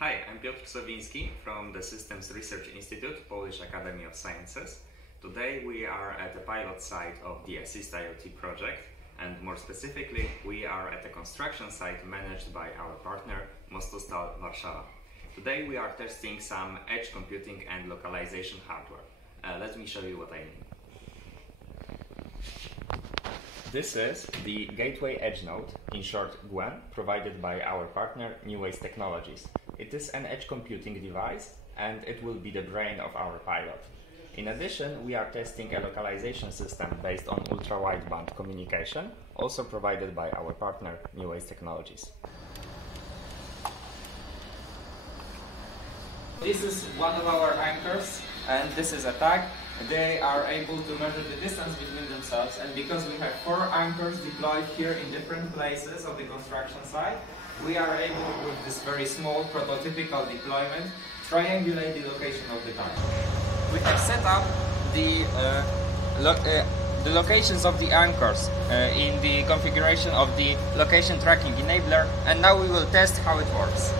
Hi, I'm Piotr Sowiński from the Systems Research Institute, Polish Academy of Sciences. Today we are at the pilot site of the ASSIST-IoT project, and more specifically we are at a construction site managed by our partner Mostostal Warszawa. Today we are testing some edge computing and localization hardware. Let me show you what I mean. This is the Gateway Edge Node, in short GWEN, provided by our partner Neways technologies. It is an edge computing device and it will be the brain of our pilot. In addition, we are testing a localization system based on ultra-wideband communication, also provided by our partner Neways technologies. This is one of our anchors and this is a tag. They are able to measure the distance between themselves, and because we have 4 anchors deployed here in different places of the construction site, we are able, with this very small prototypical deployment, triangulate the location of the tag. We have set up the locations of the anchors in the configuration of the location tracking enabler, and now we will test how it works.